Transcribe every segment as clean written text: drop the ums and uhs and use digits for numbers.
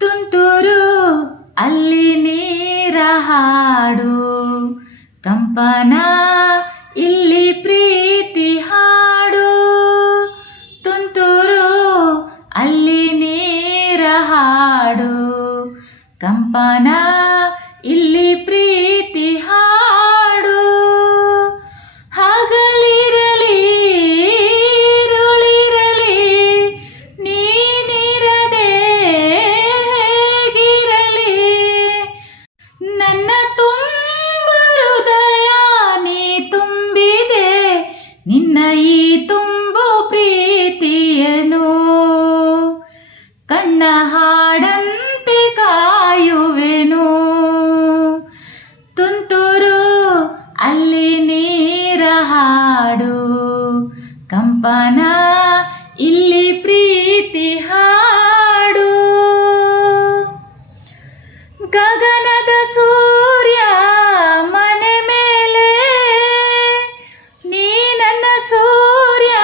ತುಂತುರು ಅಲ್ಲಿ ನೀರ ಹಾಡು, ಕಂಪನ ಇಲ್ಲಿ ಪ್ರೀತಿ ಹಾಡು. ತುಂತುರು ಅಲ್ಲಿ ನೀರ ಹಾಡು, ಕಂಪನ ಇಲ್ಲಿ ಪ್ರೀತಿ ಹಾಡು. ಹಗಲಿರಲಿ ಇರುಳಿರಲಿ ನೀನಿರದೆ ಹೇಗಿರಲಿ, ನನ್ನ ತುಂಬ ಹೃದಯ ನೀ ತುಂಬಿದೆ, ನಿನ್ನ ಈ ತುಂಬು ಪ್ರೀತಿಯನು ಕಣ್ಣ ಹಾಡಂತೆ ಕಾಯುವೆನು. ತುಂತುರು ಅಲ್ಲಿ ನೀರ ಹಾಡು, ಕಂಪನ ಇಲ್ಲಿ ಪ್ರೀತಿ ಹಾಡು. ಗಗನದ ಸೂರ್ಯ ಮನೆ ಮೇಲೆ, ನೀ ನನ್ನ ಸೂರ್ಯ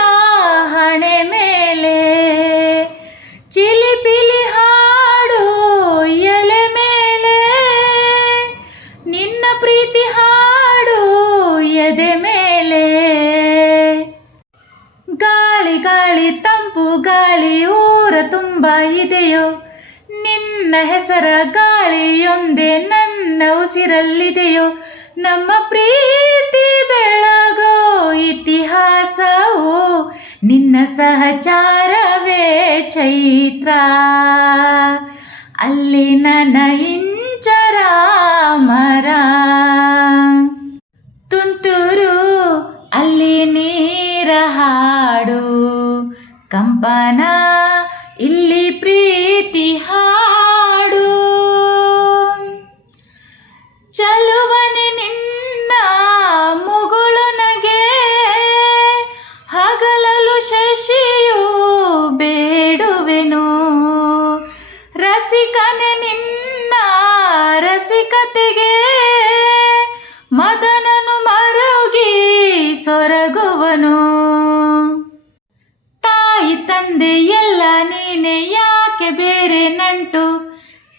ಹಣೆ ಮೇಲೆ. ಚಿಲಿಪಿಲಿ ಹಾಡು ಎಲೆ ಮೇಲೆ, ನಿನ್ನ ಪ್ರೀತಿ ಹಾಡು ಎದೆ ಮೇಲೆ. ಗಾಳಿ ಗಾಳಿ ತಂಪು ಗಾಳಿ ಊರ ತುಂಬ ಇದೆಯೋ, ನಿನ್ನ ಹೆಸರ ಗಾಳಿಯೊಂದೇ ನನ್ನ ಉಸಿರಲ್ಲಿದೆಯೋ. ನಮ್ಮ ಪ್ರೀತಿ ಬೆಳಗೋ ಇತಿಹಾಸವು ನಿನ್ನ ಸಹಚಾರವೇ ಚೈತ್ರ. ಅಲ್ಲಿ ನನ್ನ ಇಂಚರ ಮರ. ತುಂತುರು ಅಲ್ಲಿ ನೀರ ಹಾಡು, ಕಂಪನ ಇಲ್ಲಿ ಪ್ರೀತಿ ಹಾಡು. ಚಲುವನೆ ನಿನ್ನ ಮುಗುಳು ನಗೆ, ಹಗಲಲು ಶಶಿಯು ಬೇಡುವೆನು. ರಸಿಕನೆ ನಿನ್ನ ರಸಿಕತೆಗೆ, ಮದನನು ಮರುಗಿ ಸೊರಗುವನು. ತಾಯಿ ತಂದೆ ಎಲ್ಲ ನೀನೆ, ಯಾಕೆ ಬೇರೆ ನಂಟು.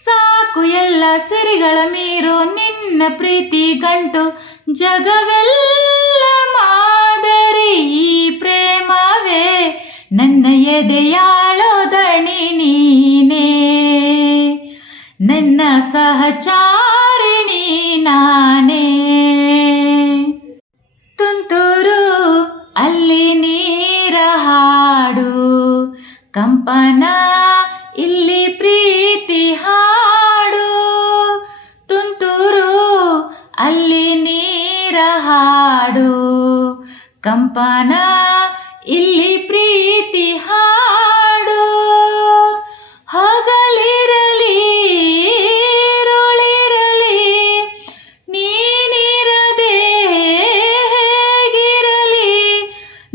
ಸಾಕು ಎಲ್ಲ ಸಿರಿಗಳ ಮೀರೋ ನಿನ್ನ ಪ್ರೀತಿ ಗಂಟು. ಜಗವೆಲ್ಲ ಮಾದರಿ ಈ ಪ್ರೇಮವೇ, ನನ್ನ ಎದೆಯಾಳೋ ದಣಿ ನೀನೇ, ನನ್ನ ಸಹಚಾರಿಣಿ ನಾನೇ. ತುಂತುರು ಅಲ್ಲಿ ನೀರ ಹಾಡು, ಕಂಪನ ಇಲ್ಲಿ ಪ್ರೀತಿ ಹಾಡು. ತುಂತುರು ಅಲ್ಲಿ ನೀರ ಹಾಡು, ಕಂಪನ ಇಲ್ಲಿ ಪ್ರೀತಿ ಹಾಡು. ಹಗಲಿರಲಿ ಇರುಳಿರಲಿ ನೀನಿರದೆ ಹೇಗಿರಲಿ,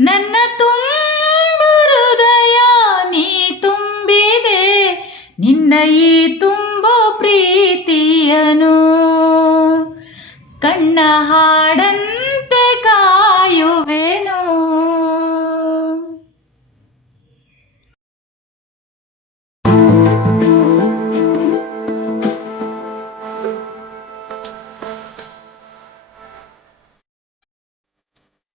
ನನ್ನ ತುಂಬ ಹೃದಯ ನೀ ತುಂಬಿದೆ, ನಿನ್ನ ಈ